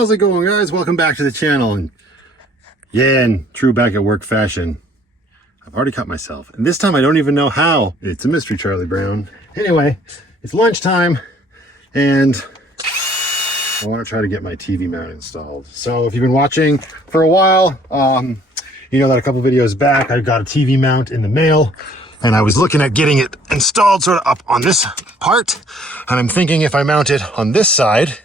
How's it going, guys? Welcome back to the channel. And yeah, in true back at work fashion, I've already cut myself. And this time I don't even know how. It's a mystery, Charlie Brown. Anyway, it's lunchtime and I want to try to get my TV mount installed. So if you've been watching for a while, you know that a couple videos back, I got a TV mount in the mail and I was looking at getting it installed sort of up on this part. And I'm thinking if I mount it on this side,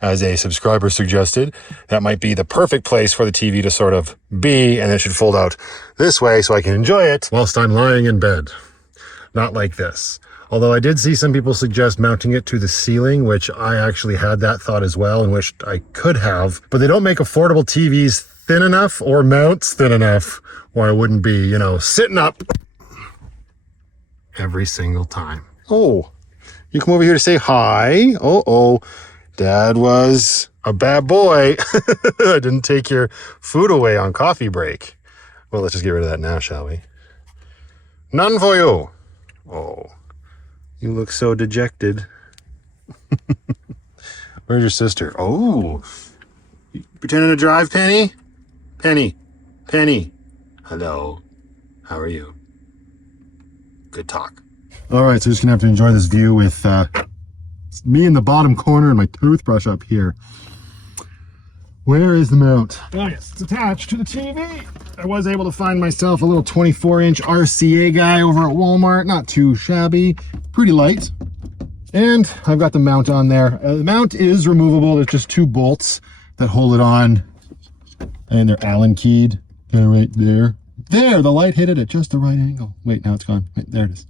as a subscriber suggested, that might be the perfect place for the TV to sort of be, and it should fold out this way so I can enjoy it whilst I'm lying in bed. Not like this. Although I did see some people suggest mounting it to the ceiling, which I actually had that thought as well and wished I could have, but they don't make affordable TVs thin enough or mounts thin enough where I wouldn't be, you know, sitting up every single time. Oh, you come over here to say hi. Oh, Dad was a bad boy. I didn't take your food away on coffee break. Well, let's just get rid of that now, shall we? None for you. Oh, you look so dejected. Where's your sister? Oh, you pretending to drive, Penny? Penny. Hello. How are you? Good talk. All right, so just gonna have to enjoy this view with me in the bottom corner and my toothbrush up here. Where is the mount? Oh yes, it's attached to the TV. I was able to find myself a little 24-inch RCA guy over at Walmart. Not too shabby, pretty light. And I've got the mount on there. The mount is removable. There's just two bolts that hold it on. And they're Allen keyed. Kind of right there. There, the light hit it at just the right angle. Wait, now it's gone. Wait, there it is.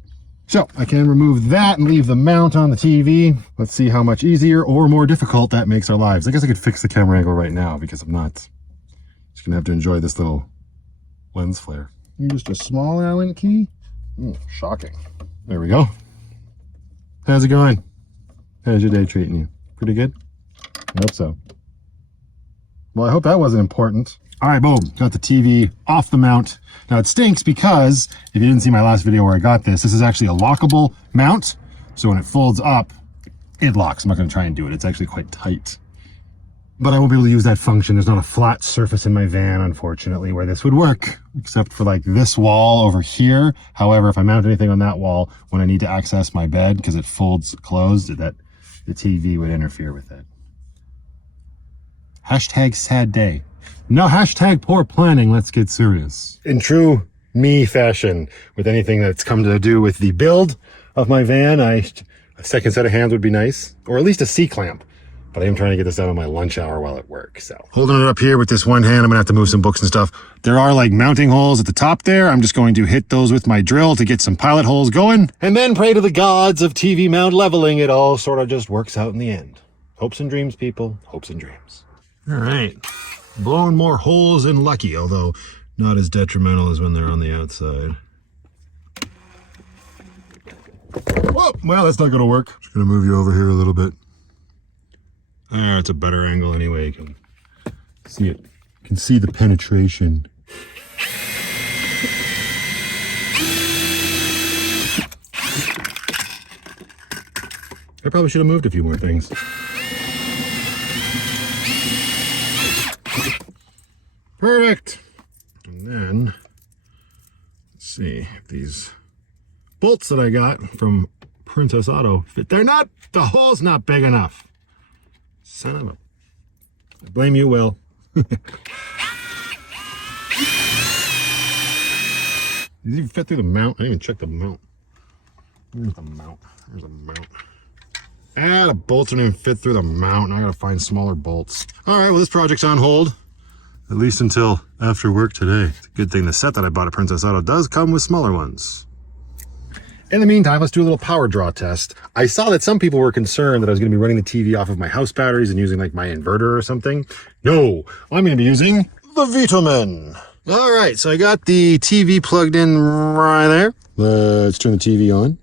So I can remove that and leave the mount on the TV. Let's see how much easier or more difficult that makes our lives. I guess I could fix the camera angle right now because I'm not. Just gonna have to enjoy this little lens flare. Just a small Allen key. Shocking. There we go. How's it going? How's your day treating you? Pretty good? I hope so. Well, I hope that wasn't important. All right, boom, got the TV off the mount. Now it stinks because, if you didn't see my last video where I got this is actually a lockable mount. So when it folds up, it locks. I'm not gonna try and do it. It's actually quite tight. But I won't be able to use that function. There's not a flat surface in my van, unfortunately, where this would work, except for like this wall over here. However, if I mount anything on that wall, when I need to access my bed, because it folds closed, that the TV would interfere with it. Hashtag sad day. No, hashtag poor planning, let's get serious. In true me fashion, with anything that's come to do with the build of my van, a second set of hands would be nice, or at least a C-clamp. But I am trying to get this out on my lunch hour while at work, so. Holding it up here with this one hand, I'm gonna have to move some books and stuff. There are like mounting holes at the top there. I'm just going to hit those with my drill to get some pilot holes going, and then pray to the gods of TV mount leveling. It all sort of just works out in the end. Hopes and dreams, people, hopes and dreams. All right. Blowing more holes in lucky, although not as detrimental as when they're on the outside. Whoa, well, that's not gonna work. Just gonna move you over here a little bit. Ah, it's a better angle anyway. You can see it. You can see the penetration. I probably should have moved a few more things. Perfect. And then, let's see if these bolts that I got from Princess Auto fit. They're not, the hole's not big enough. Son of a, I blame you, Will. These even fit through the mount. I didn't even check the mount. Where's the mount? There's a mount. Ah, the bolts don't even fit through the mount. Now I gotta find smaller bolts. All right, well, this project's on hold. At least until after work today. It's a good thing the set that I bought at Princess Auto does come with smaller ones. In the meantime, let's do a little power draw test. I saw that some people were concerned that I was going to be running the TV off of my house batteries and using like my inverter or something. No, I'm going to be using the Vitamin. All right, so I got the TV plugged in right there. Let's turn the TV on.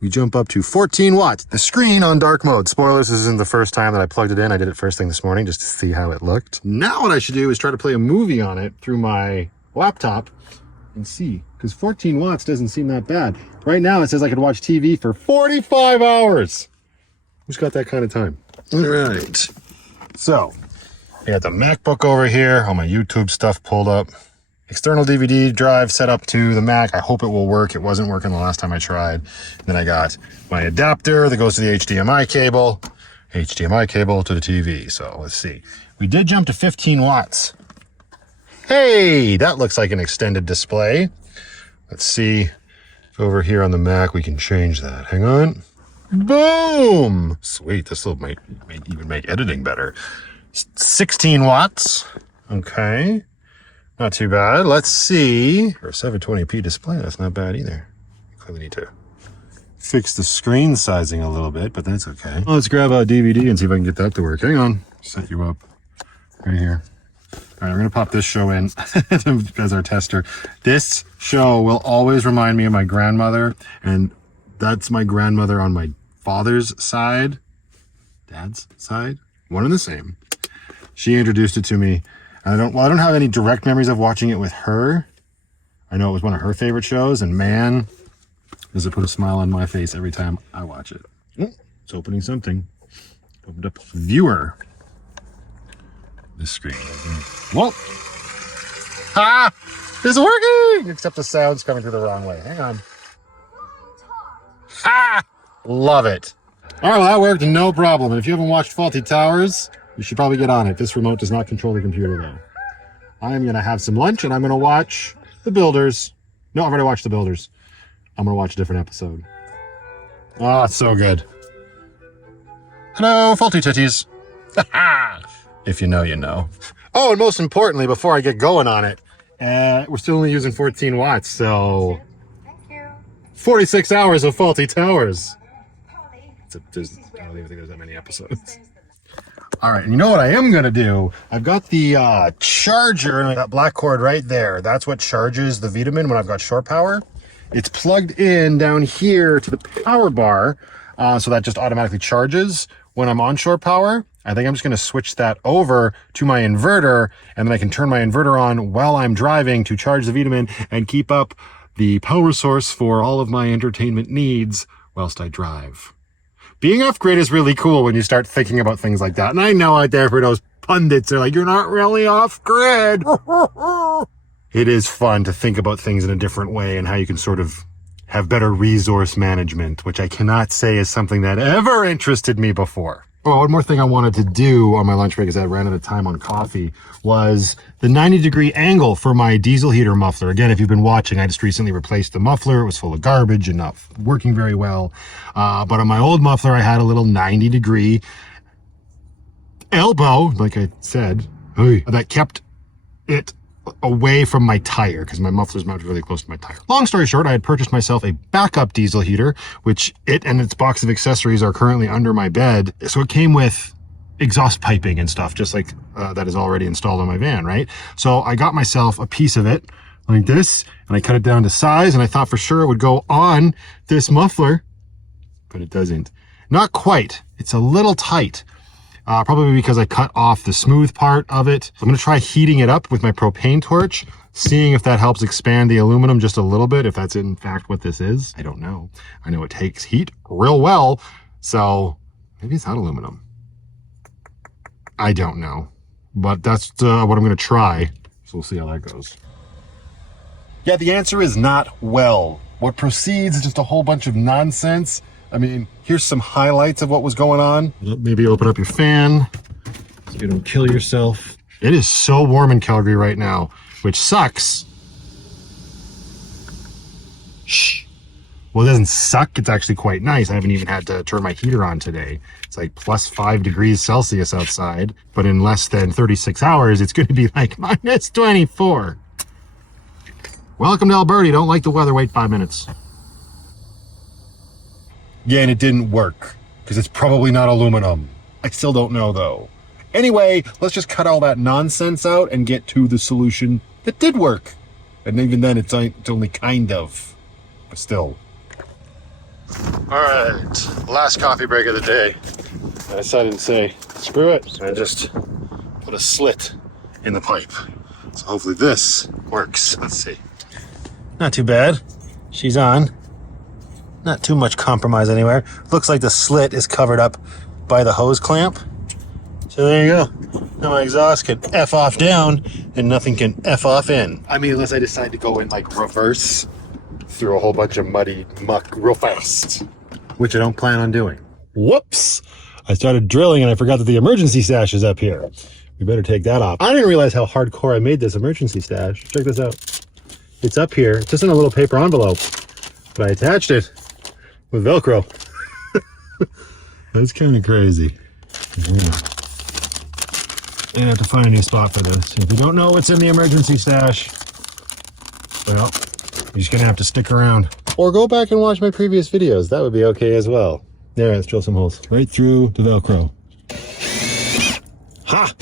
We jump up to 14 watts. The screen on dark mode. Spoilers, this isn't the first time that I plugged it in. I did it first thing this morning just to see how it looked. Now what I should do is try to play a movie on it through my laptop and see, because 14 watts doesn't seem that bad. Right now it says I could watch TV for 45 hours. Who's got that kind of time? All right. So I got the MacBook over here, all my YouTube stuff pulled up. External DVD drive set up to the Mac. I hope it will work. It wasn't working the last time I tried. Then I got my adapter that goes to the HDMI cable to the TV. So let's see. We did jump to 15 watts. Hey, that looks like an extended display. Let's see. Over here on the Mac, we can change that. Hang on. Boom! Sweet. This will might even make editing better. 16 watts. Okay. Not too bad. Let's see. For a 720p display, that's not bad either. Clearly need to fix the screen sizing a little bit, but that's okay. Well, let's grab a DVD and see if I can get that to work. Hang on. Set you up right here. All right, we're going to pop this show in as our tester. This show will always remind me of my grandmother, and that's my grandmother on my father's side, dad's side, one and the same. She introduced it to me. I don't have any direct memories of watching it with her. I know it was one of her favorite shows, and man, does it put a smile on my face every time I watch it. Oh, it's opening something. Opened up viewer. This screen. Whoa! Ha! It's working! Except the sound's coming through the wrong way. Hang on. Ha! Love it. All right, well, that worked no problem. And if you haven't watched Faulty Towers, you should probably get on it. This remote does not control the computer, though. I'm going to have some lunch, and I'm going to watch The Builders. No, I've already watched The Builders. I'm going to watch a different episode. Oh, it's so good. Hello, Faulty Titties. If you know, you know. Oh, and most importantly, before I get going on it, we're still only using 14 watts, so... Thank you. 46 hours of Faulty Towers. I don't even think there's that many episodes. All right, and you know what I am going to do? I've got the charger, and that black cord right there. That's what charges the Vitamin when I've got shore power. It's plugged in down here to the power bar, so that just automatically charges when I'm on shore power. I think I'm just going to switch that over to my inverter, and then I can turn my inverter on while I'm driving to charge the Vitamin and keep up the power source for all of my entertainment needs whilst I drive. Being off-grid is really cool when you start thinking about things like that. And I know out there for those pundits, they're like, you're not really off-grid. It is fun to think about things in a different way and how you can sort of have better resource management, which I cannot say is something that ever interested me before. Oh, one more thing I wanted to do on my lunch break, as I ran out of time on coffee, was the 90-degree angle for my diesel heater muffler. Again, if you've been watching, I just recently replaced the muffler. It was full of garbage and not working very well. But on my old muffler, I had a little 90-degree elbow, like I said, that kept it away from my tire, because my muffler's mounted really close to my tire. Long story short, I had purchased myself a backup diesel heater, which it and its box of accessories are currently under my bed. So it came with exhaust piping and stuff, just like that is already installed on my van, right? So I got myself a piece of it like this, and I cut it down to size, and I thought for sure it would go on this muffler, but it doesn't. Not quite. It's a little tight. Probably because I cut off the smooth part of it. I'm going to try heating it up with my propane torch, seeing if that helps expand the aluminum just a little bit, if that's in fact what this is. I don't know. I know it takes heat real well, so maybe it's not aluminum. I don't know. But that's what I'm going to try, so we'll see how that goes. Yeah, the answer is not well. What proceeds is just a whole bunch of nonsense. I mean, here's some highlights of what was going on. Maybe open up your fan so you don't kill yourself. It is so warm in Calgary right now, which sucks. Shh. Well, it doesn't suck. It's actually quite nice. I haven't even had to turn my heater on today. It's like plus 5 degrees Celsius outside, but in less than 36 hours, it's going to be like minus 24. Welcome to Alberta. You don't like the weather? Wait 5 minutes. Yeah, and it didn't work because it's probably not aluminum. I still don't know though. Anyway, let's just cut all that nonsense out and get to the solution that did work. And even then, it's only kind of, but still. All right, last coffee break of the day. I decided to say, screw it. I just put a slit in the pipe. So hopefully this works. Let's see. Not too bad. She's on. Not too much compromise anywhere. Looks like the slit is covered up by the hose clamp. So So there you go. Now my exhaust can F off down and nothing can F off in. I mean, unless I decide to go in like reverse through a whole bunch of muddy muck real fast, which I don't plan on doing. Whoops! I started drilling and I forgot that the emergency stash is up here. We better take that off. I didn't realize how hardcore I made this emergency stash. Check this out. It's up here, just in a little paper envelope, but I attached it with Velcro. That's kind of crazy. Yeah. I have to find a new spot for this. If you don't know what's in the emergency stash, well, you're just gonna have to stick around. Or go back and watch my previous videos. That would be okay as well. There, let's drill some holes. Right through the Velcro. Ha!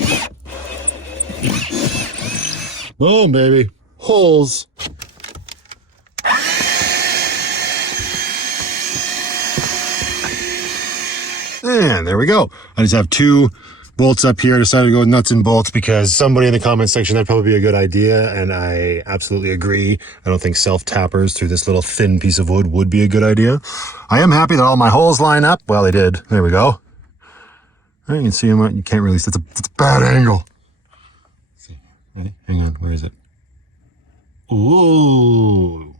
Boom, baby. Holes. And there we go. I just have 2 bolts up here. I decided to go with nuts and bolts because somebody in the comment section, that'd probably be a good idea. And I absolutely agree. I don't think self-tappers through this little thin piece of wood would be a good idea. I am happy that all my holes line up. Well, they did. There we go. Right, you can see them. You can't really see. It's a bad angle. Let's see. Ready? Hang on. Where is it? Ooh.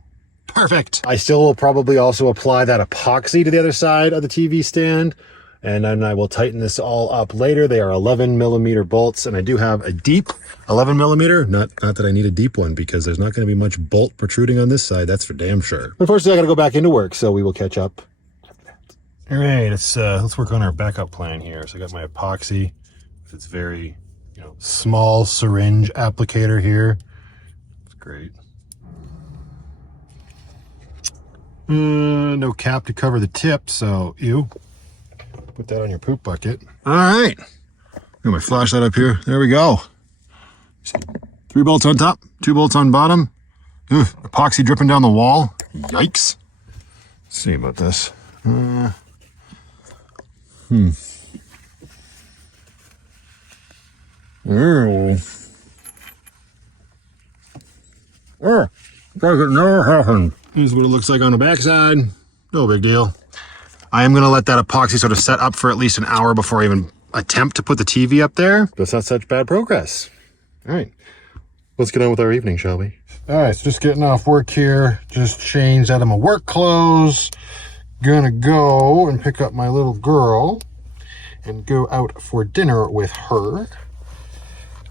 Perfect. I still will probably also apply that epoxy to the other side of the TV stand. And then I will tighten this all up later. They are 11mm bolts, and I do have a deep 11mm. Not that I need a deep one because there's not going to be much bolt protruding on this side. That's for damn sure. Unfortunately, I got to go back into work, so we will catch up after that. All right, let's work on our backup plan here. So I got my epoxy with its very, small syringe applicator here. It's great. No cap to cover the tip, so ew. Put that on your poop bucket. All right. Got my flashlight up here. There we go. See, 3 bolts on top, 2 bolts on bottom. Ugh, epoxy dripping down the wall. Yikes. Let's see about this. Oh, it never happened. Here's what it looks like on the backside. No big deal. I am going to let that epoxy sort of set up for at least an hour before I even attempt to put the TV up there. That's not such bad progress. All right. Let's get on with our evening, shall we? All right, so just getting off work here. Just changed out of my work clothes. Gonna go and pick up my little girl and go out for dinner with her.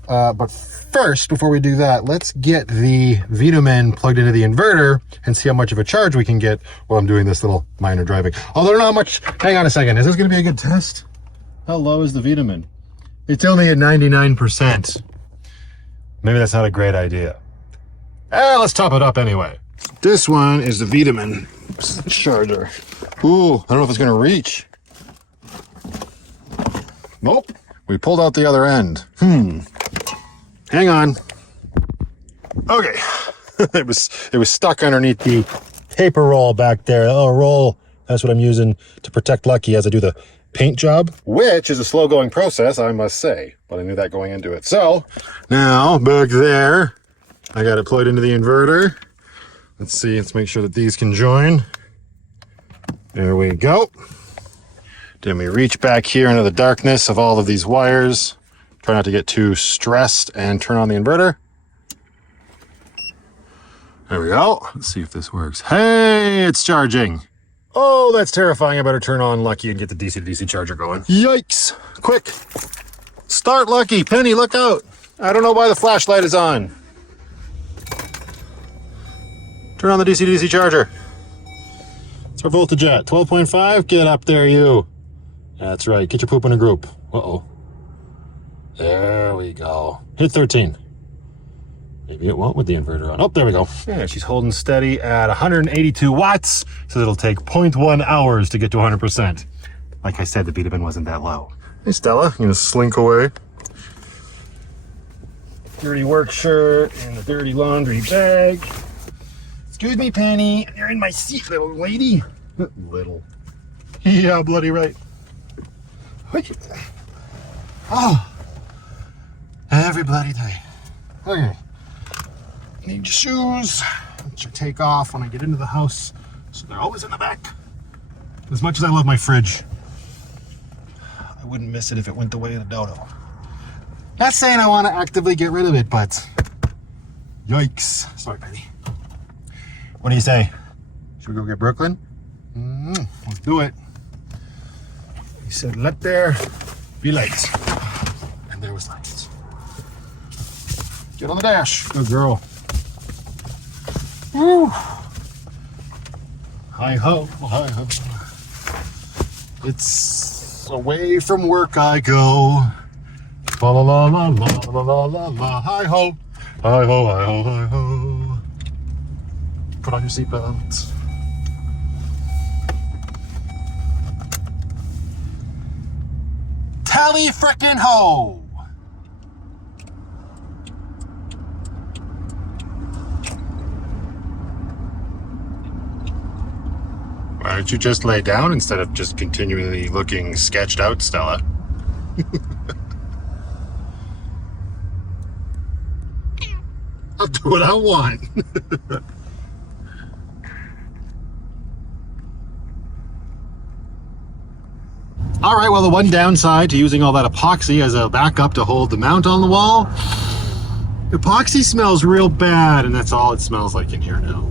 But first, before we do that, let's get the Vitamin plugged into the inverter and see how much of a charge we can get while I'm doing this little minor driving. Although I don't know how much. Hang on a second. Is this going to be a good test? How low is the Vitamin? It's only at 99%. Maybe that's not a great idea. Let's top it up anyway. This one is the Vitamin charger. Ooh, I don't know if it's going to reach. Nope. We pulled out the other end. Hang on. Okay. It was stuck underneath the paper roll back there. Oh, roll. That's what I'm using to protect Lucky as I do the paint job, which is a slow going process, I must say, but I knew that going into it. So now back there, I got it plugged into the inverter. Let's see, let's make sure that these can join. There we go. Then we reach back here into the darkness of all of these wires. Try not to get too stressed and turn on the inverter. There we go. Let's see if this works. Hey, it's charging. Oh, that's terrifying. I better turn on Lucky and get the DC to DC charger going. Yikes. Quick. Start Lucky. Penny, look out. I don't know why the flashlight is on. Turn on the DC to DC charger. What's our voltage at? 12.5? Get up there, you. That's right. Get your poop in a group. Uh-oh. There we go. Hit 13. Maybe it won't with the inverter on. Oh, there we go. Yeah, she's holding steady at 182 watts, so it'll take 0.1 hours to get to 100%. Like I said, the Vitamin wasn't that low. Hey, Stella, you gonna slink away? Dirty work shirt and the dirty laundry bag. Excuse me, Penny. You're in my seat, little lady. Little. Yeah, bloody right. Oh. Every bloody day. Okay. Need your shoes, which I take off when I get into the house, so they're always in the back. As much as I love my fridge, I wouldn't miss it if it went the way of the dodo. Not saying I want to actively get rid of it, but yikes. Sorry, Penny. What do you say? Should we go get Brooklyn? Let's do it. He said, let there be lights. And there was lights. Get on the dash. Good girl. Woo. Hi ho, hi ho. It's away from work I go. La la la la la la la la. Hi ho, hi ho, hi ho, hi ho. Put on your seatbelt. Tally frickin' ho! Why don't you just lay down instead of just continually looking sketched out, Stella? I'll do what I want. All right, well, the one downside to using all that epoxy as a backup to hold the mount on the wall, epoxy smells real bad, and that's all it smells like in here now.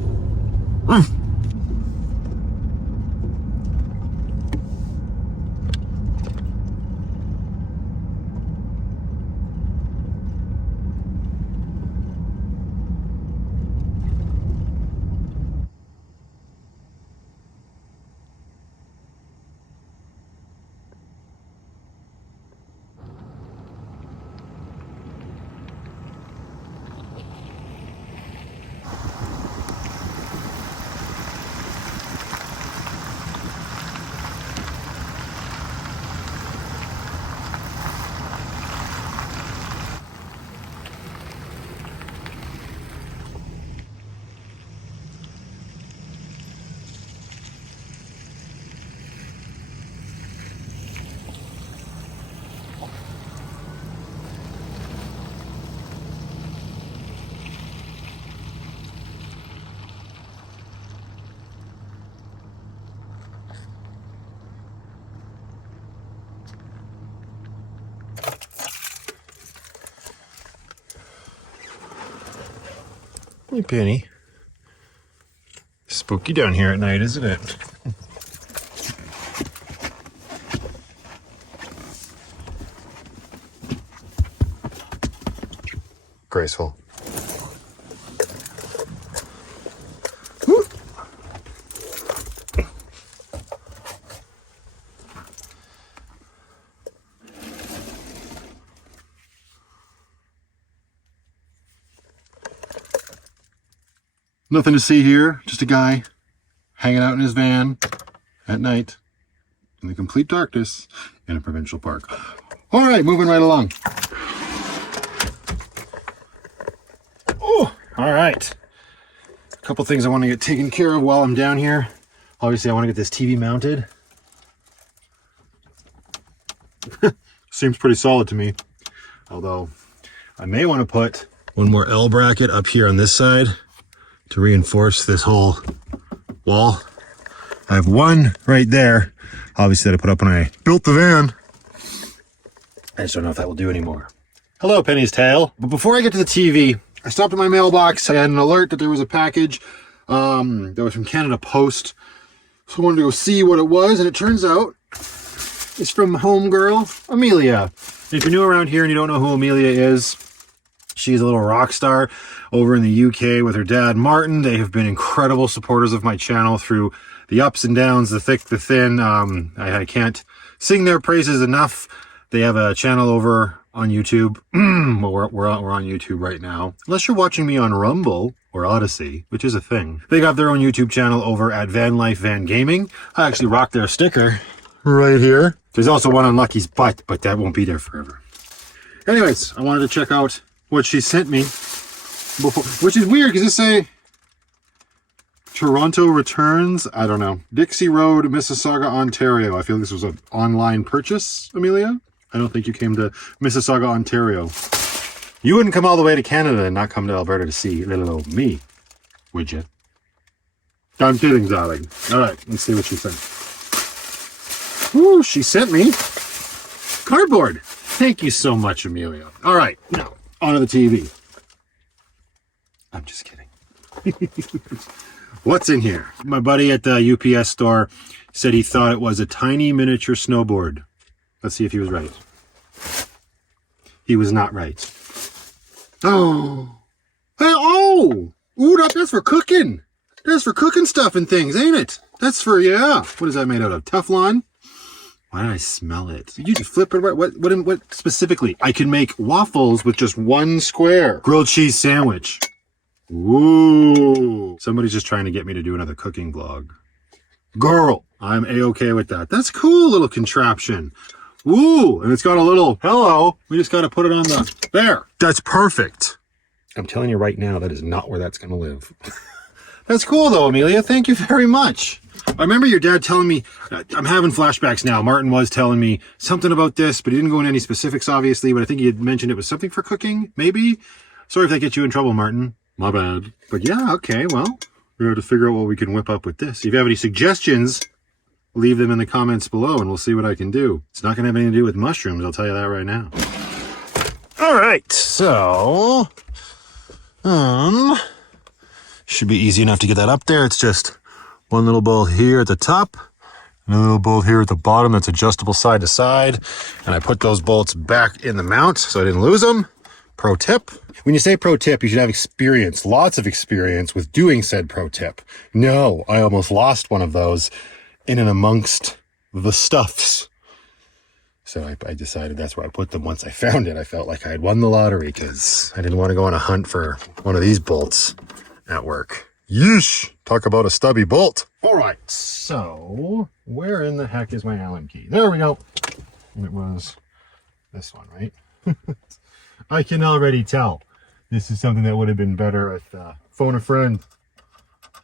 Hey, Penny. Spooky down here at night, isn't it? Graceful. Woo. Nothing to see here, just a guy hanging out in his van at night in the complete darkness in a provincial park. All right, moving right along. Oh, all right. A couple things I want to get taken care of while I'm down here. Obviously, I want to get this TV mounted. Seems pretty solid to me. Although, I may want to put one more L bracket up here on this side to reinforce this whole wall. I have one right there, obviously, that I put up when I built the van. I just don't know if that will do anymore. Hello, Penny's tail. But before I get to the TV, I stopped at my mailbox. I had an alert that there was a package that was from Canada Post. So I wanted to go see what it was, and it turns out it's from homegirl, Amelia. If you're new around here and you don't know who Amelia is, she's a little rock star over in the UK with her dad, Martin. They have been incredible supporters of my channel through the ups and downs, the thick, the thin. I can't sing their praises enough. They have a channel over on YouTube. Well, we're on YouTube right now. Unless you're watching me on Rumble or Odyssey, which is a thing. They got their own YouTube channel over at Vanlife Van Gaming. I actually rocked their sticker right here. There's also one on Lucky's butt, but that won't be there forever. Anyways, I wanted to check out what she sent me before, which is weird because it say Toronto returns. I don't know. Dixie Road, Mississauga, Ontario. I feel this was an online purchase, Amelia. I don't think you came to Mississauga, Ontario. You wouldn't come all the way to Canada and not come to Alberta to see little old me, would you? I'm kidding, darling. All right, let's see what she sent. Ooh, she sent me cardboard. Thank you so much, Amelia. All right, now, onto the TV. I'm just kidding. What's in here? My buddy at the UPS store said he thought it was a tiny miniature snowboard. Let's see if he was right. He was not right. Oh. Hey, oh! Ooh, that's for cooking. That's for cooking stuff and things, ain't it? That's for, yeah. What is that made out of? Teflon? Why did I smell it? You just flip it right. What specifically? I can make waffles with just one square. Grilled cheese sandwich. Ooh. Somebody's just trying to get me to do another cooking vlog. Girl, I'm A-okay with that. That's cool, little contraption. Ooh, and it's got a little, hello. We just got to put it on the, there. That's perfect. I'm telling you right now, that is not where that's going to live. That's cool though, Amelia. Thank you very much. I remember your dad telling me, I'm having flashbacks now. Martin was telling me something about this, but he didn't go into any specifics, obviously, but I think he had mentioned it was something for cooking, maybe? Sorry if that gets you in trouble, Martin. My bad. But yeah, okay, well, we're going to have to figure out what we can whip up with this. If you have any suggestions, leave them in the comments below and we'll see what I can do. It's not going to have anything to do with mushrooms, I'll tell you that right now. All right, so, should be easy enough to get that up there. It's just one little bolt here at the top, and a little bolt here at the bottom that's adjustable side to side. And I put those bolts back in the mount so I didn't lose them. Pro tip. When you say pro tip, you should have experience, lots of experience with doing said pro tip. No, I almost lost one of those in and amongst the stuffs. So I decided that's where I put them once I found it. I felt like I had won the lottery because I didn't want to go on a hunt for one of these bolts at work. Yeesh! Talk about a stubby bolt. All right, so where in the heck is my Allen key? There we go. And it was this one, right? I can already tell. This is something that would have been better with phone a friend.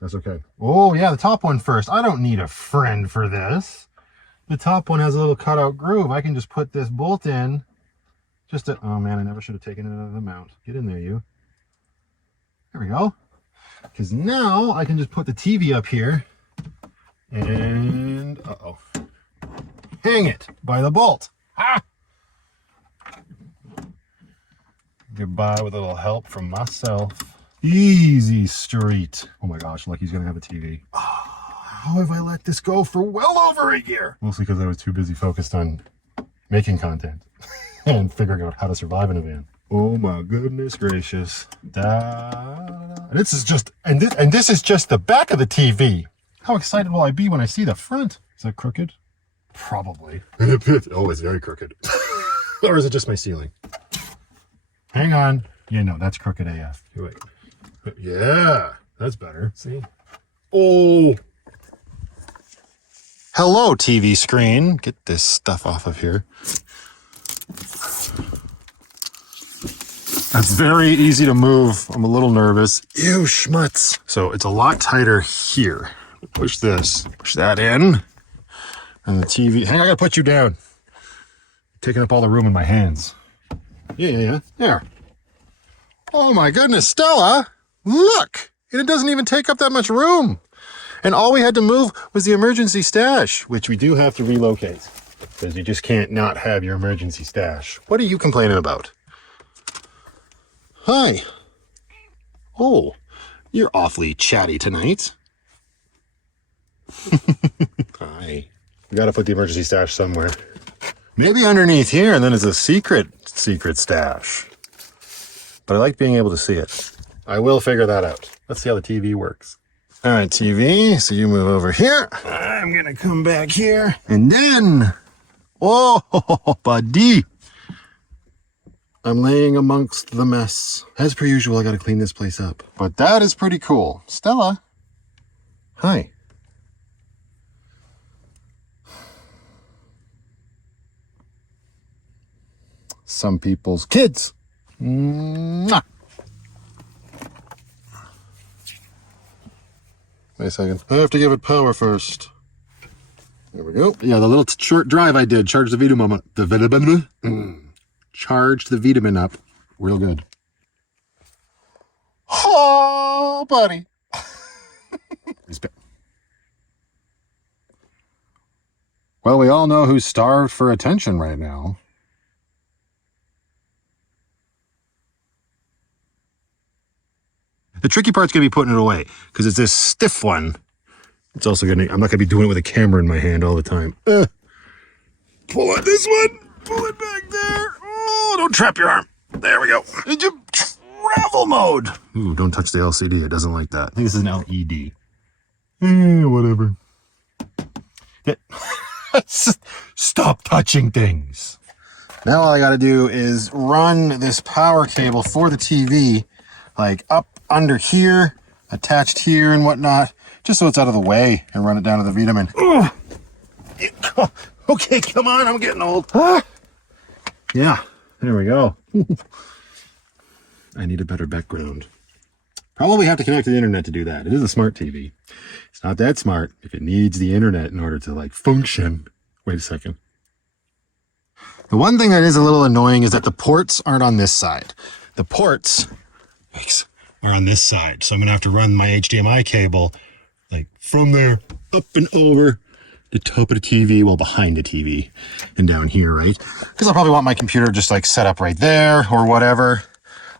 That's okay. Oh yeah, the top one first. I don't need a friend for this. The top one has a little cutout groove. I can just put this bolt in. Oh man, I never should have taken it out of the mount. Get in there, you. There we go. Because now I can just put the TV up here and, hang it by the bolt. Ah! Goodbye with a little help from myself. Easy street. Oh my gosh, Lucky's gonna have a TV. How have I let this go for well over a year? Mostly because I was too busy focused on making content and figuring out how to survive in a van. Oh my goodness gracious. This is just the back of the TV. How excited will I be when I see the front? Is that crooked? Probably. Oh, it's very crooked. Or is it just my ceiling? Hang on. Yeah, no, that's crooked AF. Wait. Yeah, that's better. See? Oh. Hello, TV screen. Get this stuff off of here. That's very easy to move. I'm a little nervous. Ew, schmutz. So it's a lot tighter here. Push that in. And the TV, hang on, I gotta put you down. Taking up all the room in my hands. Yeah. There. Oh my goodness, Stella, look. And it doesn't even take up that much room. And all we had to move was the emergency stash, which we do have to relocate. Because you just can't not have your emergency stash. What are you complaining about? Hi. Oh, you're awfully chatty tonight. Hi. We gotta put the emergency stash somewhere. Maybe underneath here, and then it's a secret stash. But I like being able to see it. I will figure that out. Let's see how the TV works. All right, TV, so you move over here. I'm gonna come back here. And then, oh, buddy. I'm laying amongst the mess. As per usual, I gotta clean this place up. But that is pretty cool. Stella. Hi. Some people's kids. Mwah. Wait a second. I have to give it power first. There we go. Yeah, the little short drive I did. Charge the vitamin. Charge the vitamin up. Real good. Oh, buddy. Well, we all know who's starved for attention right now. The tricky part's gonna be putting it away because it's this stiff one. It's also I'm not gonna be doing it with a camera in my hand all the time. Pull on this one, pull it back there. Oh, don't trap your arm. There we go. Into travel mode. Ooh, don't touch the LCD. It doesn't like that. I think this is an LED. Whatever. Stop touching things. Now all I gotta do is run this power cable for the TV, like up under here, attached here and whatnot, just so it's out of the way, and run it down to the Vitamin. Okay, come on, I'm getting old. Yeah, there we go. I need a better background. Probably have to connect to the internet to do that. It is a smart TV. It's not that smart if it needs the internet in order to like function. Wait a second. The one thing that is a little annoying is that the ports aren't on this side. The ports are on this side. So I'm gonna have to run my HDMI cable like from there up and over the top of the TV, well, behind the TV and down here, right? Because I'll probably want my computer just like set up right there or whatever.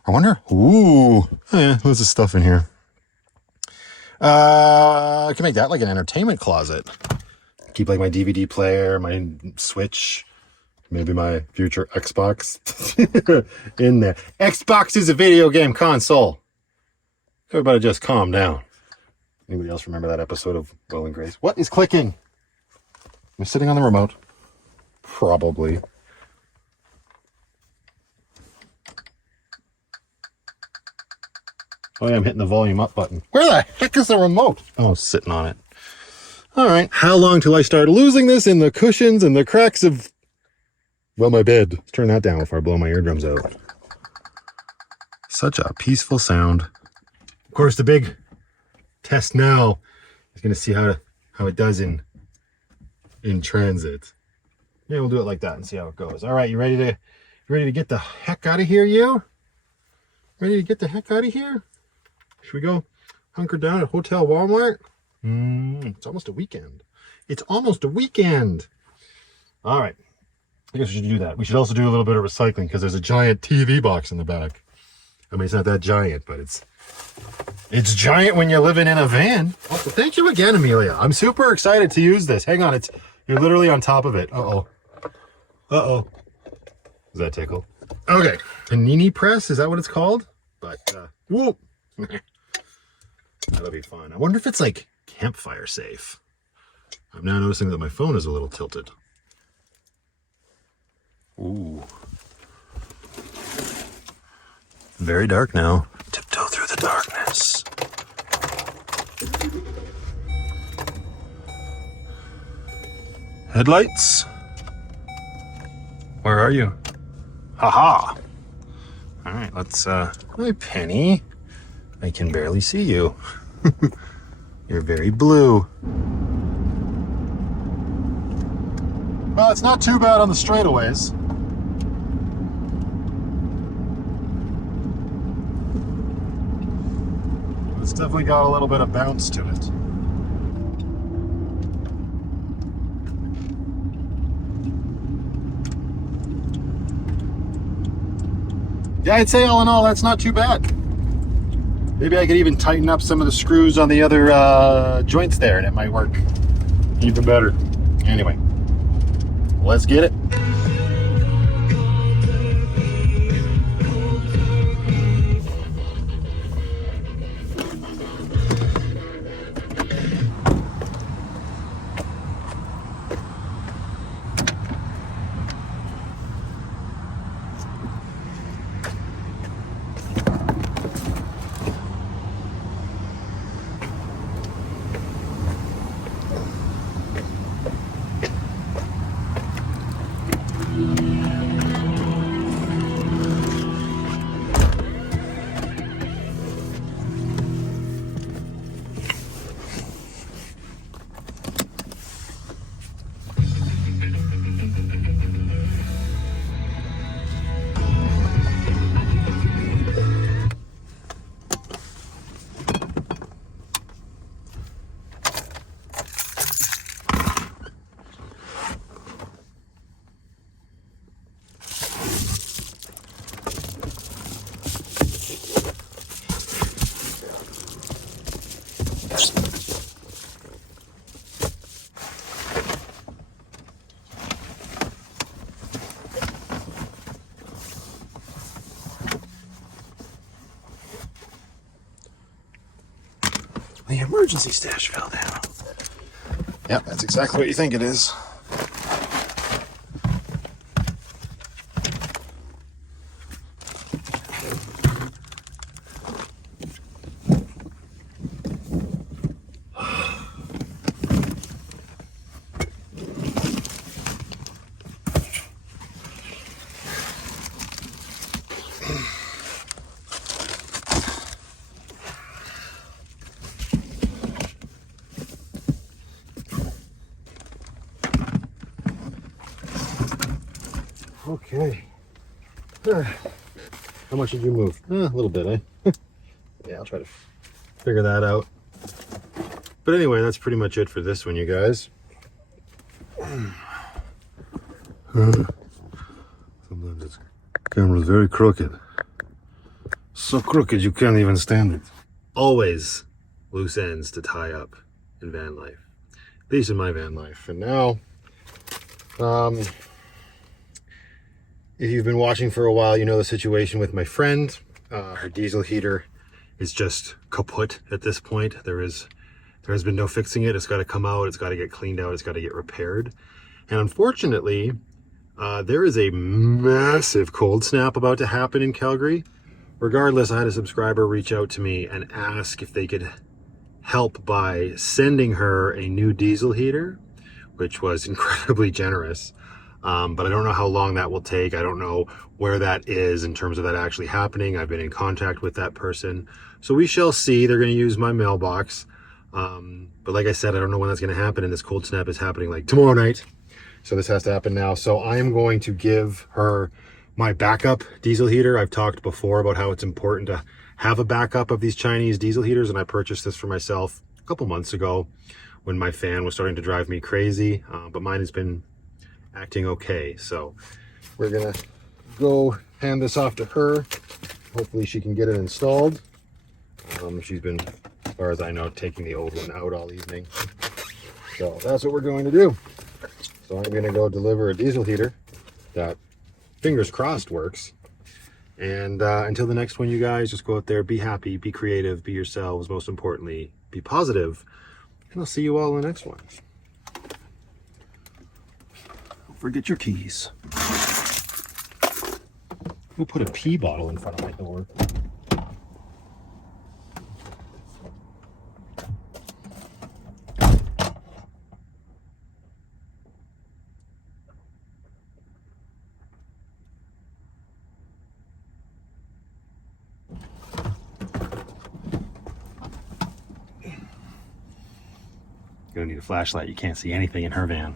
I wonder, ooh, oh yeah, loads of stuff in here. I can make that like an entertainment closet. Keep like my DVD player, my Switch, maybe my future Xbox in there. Xbox is a video game console. Everybody just calm down. Anybody else remember that episode of Will and Grace? What is clicking? I'm sitting on the remote. Probably. Oh yeah, I'm hitting the volume up button. Where the heck is the remote? Oh, sitting on it. All right. How long till I start losing this in the cushions and the cracks of, well, my bed? Let's turn that down before I blow my eardrums out. Such a peaceful sound. Of course, the big test now is going to see how it does in transit. Yeah, we'll do it like that and see how it goes. All right, you ready to get the heck out of here, you? Ready to get the heck out of here? Should we go hunker down at Hotel Walmart? It's almost a weekend. It's almost a weekend. All right. I guess we should do that. We should also do a little bit of recycling because there's a giant TV box in the back. I mean, it's not that giant, but it's giant when you're living in a van. Oh, thank you again, Amelia. I'm super excited to use this. Hang on. You're literally on top of it. Uh-oh. Uh-oh. Does that tickle? Okay. Panini press, is that what it's called? But, whoop. That'll be fun. I wonder if it's like campfire safe. I'm now noticing that my phone is a little tilted. Ooh. Very dark now. Tiptoe through the darkness. Headlights? Where are you? Haha. All right, let's, hi, Penny. I can barely see you. You're very blue. Well, it's not too bad on the straightaways. It's definitely got a little bit of bounce to it. Yeah, I'd say all in all, that's not too bad. Maybe I could even tighten up some of the screws on the other joints there and it might work even better. Anyway, let's get it. The emergency stash fell down. Yep, that's exactly what you think it is. Okay. How much did you move? A little bit, eh? Yeah, I'll try to figure that out. But anyway, that's pretty much it for this one, you guys. Sometimes this camera's very crooked. So crooked you can't even stand it. Always loose ends to tie up in van life. These are my van life. And now, if you've been watching for a while, you know the situation with my friend. Her diesel heater is just kaput at this point. There has been no fixing it. It's got to come out. It's got to get cleaned out. It's got to get repaired. And unfortunately, there is a massive cold snap about to happen in Calgary. Regardless, I had a subscriber reach out to me and ask if they could help by sending her a new diesel heater, which was incredibly generous. But I don't know how long that will take. I don't know where that is in terms of that actually happening. I've been in contact with that person. So we shall see. They're going to use my mailbox. But like I said, I don't know when that's going to happen. And this cold snap is happening like tomorrow night. So this has to happen now. So I am going to give her my backup diesel heater. I've talked before about how it's important to have a backup of these Chinese diesel heaters. And I purchased this for myself a couple months ago when my fan was starting to drive me crazy. But mine has been acting okay. So we're gonna go hand this off to her. Hopefully she can get it installed. She's been, as far as I know, taking the old one out all evening. So that's what we're going to do. So I'm gonna go deliver a diesel heater that, fingers crossed, works. And until the next one, you guys, just go out there, be happy, be creative, be yourselves, most importantly, be positive. And I'll see you all in the next one. Forget your keys. We'll put a pee bottle in front of my door. Gonna need a flashlight. You can't see anything in her van.